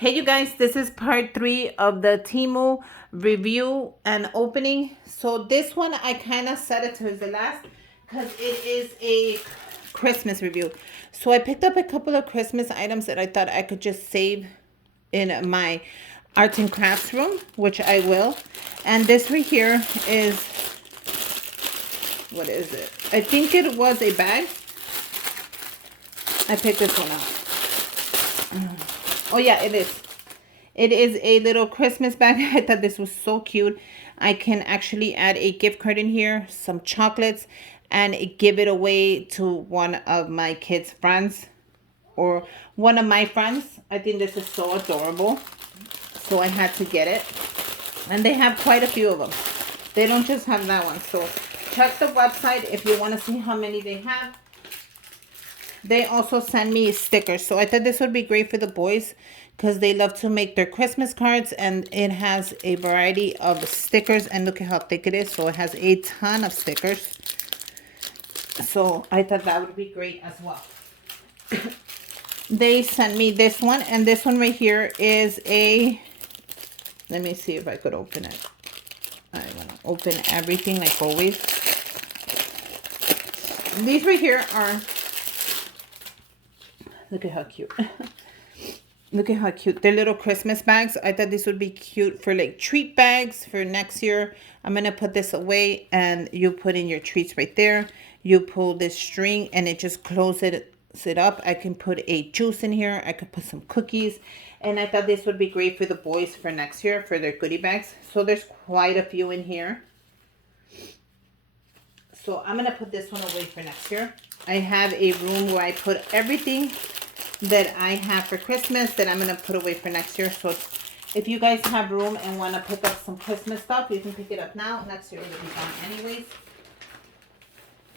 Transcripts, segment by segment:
Hey you guys, this is part 3 of the Temu review and opening. So this one I kind of set it to the last because it is a Christmas review. So I picked up a couple of Christmas items that I thought I could just save in my arts and crafts room, which I will. And this right here is, what is it? I think it was a bag. I picked this one up. Oh yeah, it is. It is a little Christmas bag. I thought this was so cute. I can actually add a gift card in here, some chocolates, and give it away to one of my kids' friends or one of my friends. I think this is so adorable. So I had to get it. And they have quite a few of them. They don't just have that one. So check the website if you want to see how many they have. They also send me stickers. So I thought this would be great for the boys because they love to make their Christmas cards, and it has a variety of stickers, and look at how thick it is. So it has a ton of stickers. So I thought that would be great as well. They sent me this one, and this one right here is a, let me see if I could open it. I want to open everything like always. These right here are, look at how cute. Look at how cute. They're little Christmas bags. I thought this would be cute for like treat bags for next year. I'm going to put this away, and you put in your treats right there. You pull this string and it just closes it up. I can put a juice in here. I could put some cookies. And I thought this would be great for the boys for next year for their goodie bags. So there's quite a few in here. So I'm going to put this one away for next year. I have a room where I put everything that I have for Christmas that I'm going to put away for next year. So if you guys have room and want to pick up some Christmas stuff, you can pick it up now. Next year it will be gone anyways.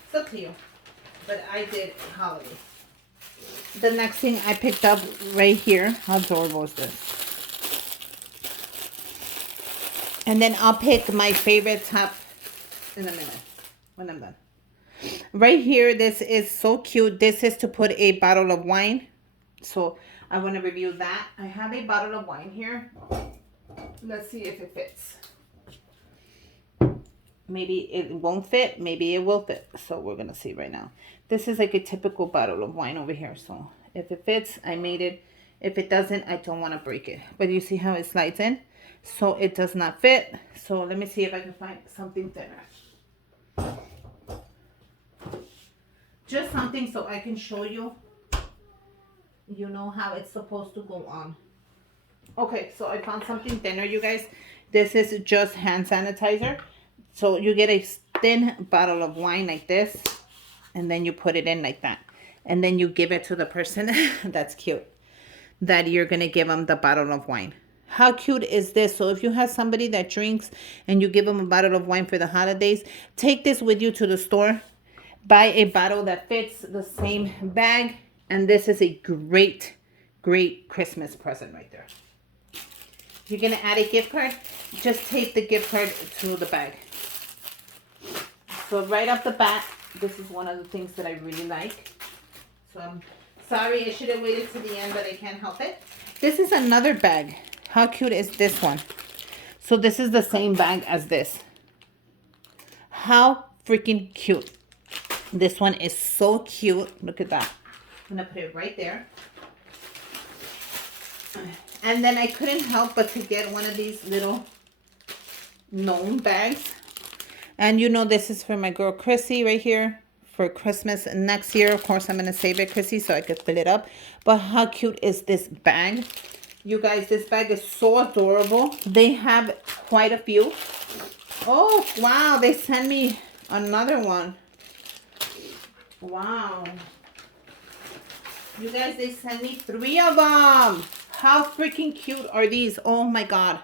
It's up to you. But I did holidays. The next thing I picked up right here. How adorable is this? And then I'll pick my favorite top in a minute when I'm done. Right here, this is so cute. This is to put a bottle of wine. So I want to review that. I have a bottle of wine here. Let's see if it fits. Maybe it won't fit. Maybe it will fit. So we're going to see right now. This is like a typical bottle of wine over here. So if it fits, I made it. If it doesn't, I don't want to break it. But you see how it slides in? So it does not fit. So let me see if I can find something thinner. Just something so I can show you. You know how it's supposed to go on. Okay, so I found something thinner, you guys. This is just hand sanitizer. So you get a thin bottle of wine like this, and then you put it in like that. And then you give it to the person. That's cute. That you're going to give them the bottle of wine. How cute is this? So if you have somebody that drinks and you give them a bottle of wine for the holidays, take this with you to the store. Buy a bottle that fits the same bag. And this is a great, great Christmas present right there. If you're going to add a gift card, just take the gift card to the bag. So right off the bat, this is one of the things that I really like. So I'm sorry, I should have waited to the end, but I can't help it. This is another bag. How cute is this one? So this is the same bag as this. How freaking cute. This one is so cute. Look at that. I'm going to put it right there. And then I couldn't help but to get one of these little gnome bags. And you know this is for my girl Chrissy right here for Christmas next year. Of course, I'm going to save it, Chrissy, so I could fill it up. But how cute is this bag? You guys, this bag is so adorable. They have quite a few. Oh, wow. They sent me another one. Wow. You guys, they sent me 3 of them. How freaking cute are these? Oh my God.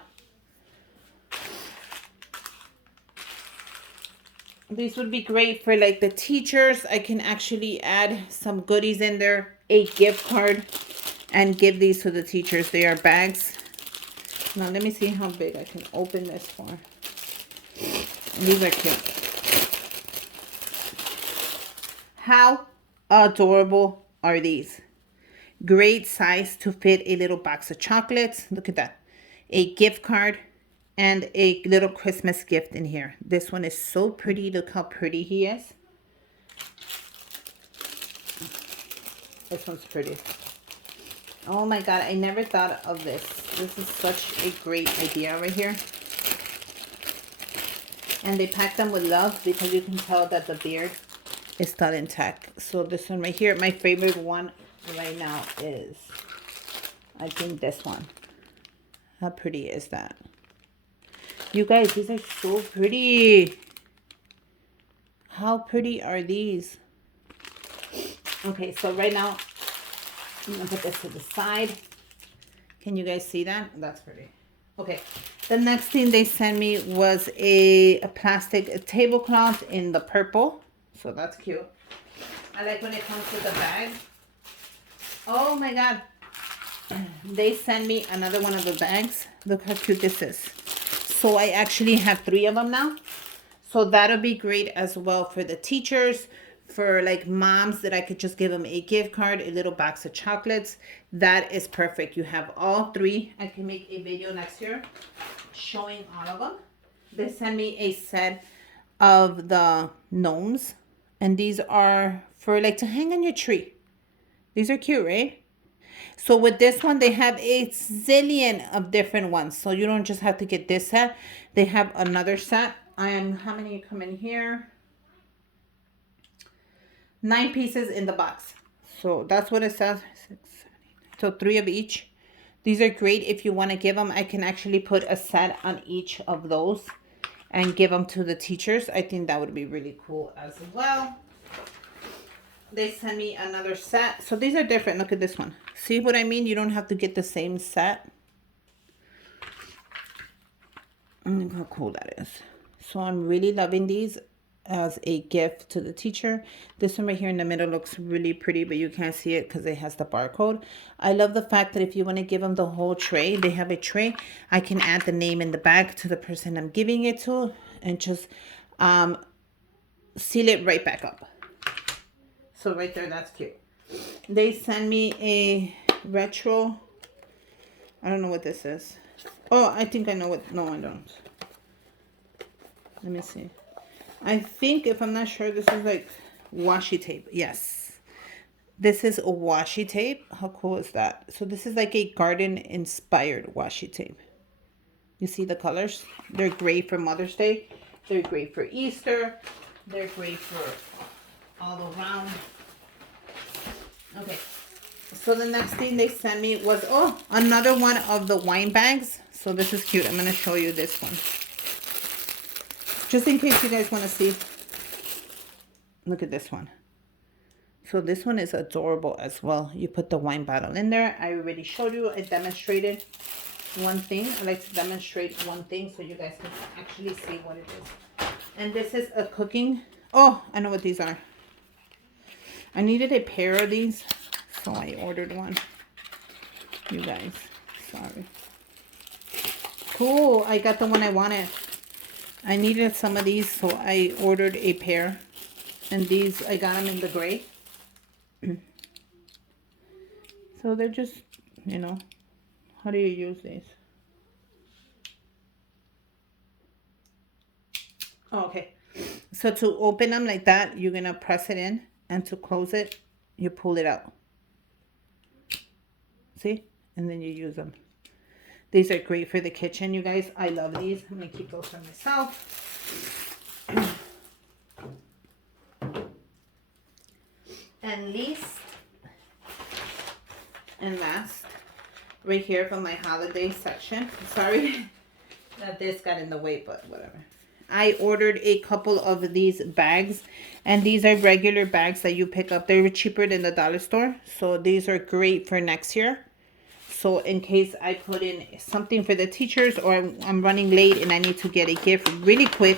These would be great for like the teachers. I can actually add some goodies in there. A gift card. And give these to the teachers. They are bags. Now let me see how big I can open this for. These are cute. How adorable are these? Great size to fit a little box of chocolates. Look at that. A gift card and a little Christmas gift in here. This one is so pretty. Look how pretty he is. This one's pretty. Oh my God, I never thought of this. This is such a great idea right here. And they pack them with love because you can tell that the beard is still intact. So this one right here, my favorite one right now is, I think this one. How pretty is that? You guys, these are so pretty. How pretty are these? Okay, so right now, I'm gonna put this to the side. Can you guys see that? That's pretty. Okay, the next thing they sent me was a plastic tablecloth in the purple. So that's cute. I like when it comes to the bag. Oh my God. They sent me another one of the bags. Look how cute this is. So I actually have 3 of them now. So that'll be great as well for the teachers, for like moms that I could just give them a gift card, a little box of chocolates. That is perfect. You have all 3. I can make a video next year showing all of them. They sent me a set of the gnomes, and these are for like to hang on your tree. These are cute, right? So with this one, they have a zillion of different ones. So you don't just have to get this set. They have another set. How many come in here? 9 pieces in the box. So that's what it says. 6, 7, 8. So 3 of each. These are great if you want to give them. I can actually put a set on each of those and give them to the teachers. I think that would be really cool as well. They sent me another set. So these are different. Look at this one. See what I mean? You don't have to get the same set. Look how cool that is. So I'm really loving these as a gift to the teacher. This one right here in the middle looks really pretty, but you can't see it because it has the barcode. I love the fact that if you want to give them the whole tray, they have a tray. I can add the name in the back to the person I'm giving it to and just seal it right back up. So right there, that's cute. They send me a retro. I don't know what this is. Oh, I think I know what. No, I don't. Let me see. I think, if I'm not sure, this is like washi tape. Yes. This is a washi tape. How cool is that? So this is like a garden-inspired washi tape. You see the colors? They're great for Mother's Day. They're great for Easter. They're great for all around. Okay. So the next thing they sent me was, oh, another one of the wine bags. So this is cute. I'm going to show you this one. Just in case you guys want to see. Look at this one. So this one is adorable as well. You put the wine bottle in there. I already showed you. I demonstrated one thing. I like to demonstrate one thing so you guys can actually see what it is. And this is a cooking. Oh, I know what these are. I needed a pair of these, so I ordered one. You guys, sorry. Cool, I got the one I wanted. I needed some of these, so I ordered a pair. And these, I got them in the gray. So they're just, you know, how do you use these? Oh, okay. So to open them like that, you're going to press it in. And to close it, you pull it out. See? And then you use them. These are great for the kitchen, you guys. I love these. I'm going to keep those for myself. And least and last, right here from my holiday section. Sorry that this got in the way, but whatever. I ordered a couple of these bags, and these are regular bags that you pick up. They were cheaper than the dollar store, so these are great for next year. So in case I put in something for the teachers, or I'm running late and I need to get a gift really quick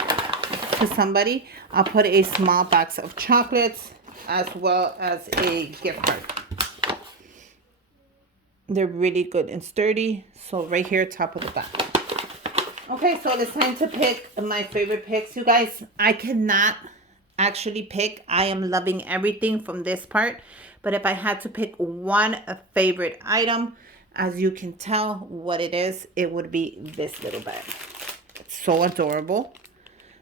to somebody, I'll put a small box of chocolates as well as a gift card. They're really good and sturdy. So right here, top of the bag. Okay, so it's time to pick my favorite picks. You guys, I cannot actually pick. I am loving everything from this part. But if I had to pick one favorite item, as you can tell what it is, it would be this little bag. It's so adorable.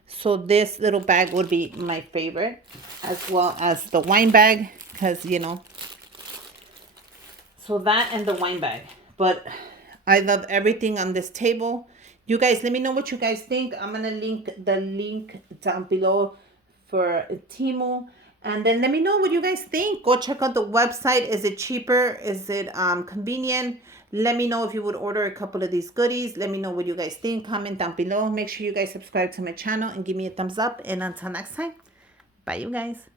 So this little bag would be my favorite, as well as the wine bag, because, you know, so that and the wine bag. But I love everything on this table. You guys, let me know what you guys think. I'm going to link the link down below for Temu. And then let me know what you guys think. Go check out the website. Is it cheaper? Is it convenient? Let me know if you would order a couple of these goodies. Let me know what you guys think. Comment down below. Make sure you guys subscribe to my channel and give me a thumbs up. And until next time, bye you guys.